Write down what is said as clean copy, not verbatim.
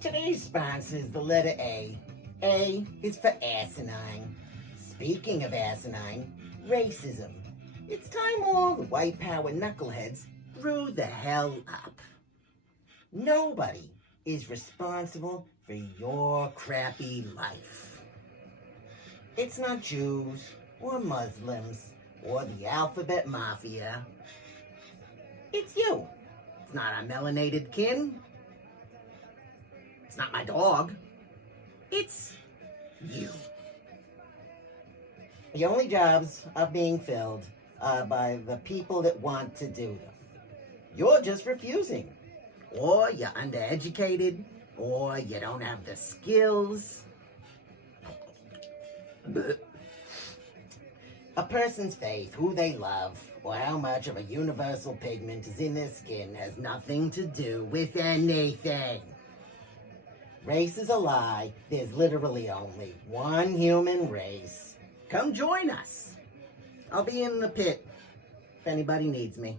Today's sponsor is the letter A. A is for asinine. Speaking of asinine, racism. It's time all the white power knuckleheads grew the hell up. Nobody is responsible for your crappy life. It's not Jews or Muslims or the alphabet mafia. It's you. It's not our melanated kin. It's not my dog. It's you. The only jobs are being filled by the people that want to do them. You're just refusing. Or you're undereducated, or you don't have the skills. A person's faith, who they love, or how much of a universal pigment is in their skin has nothing to do with anything. Race is a lie. There's literally only one human race. Come join us. I'll be in the pit if anybody needs me.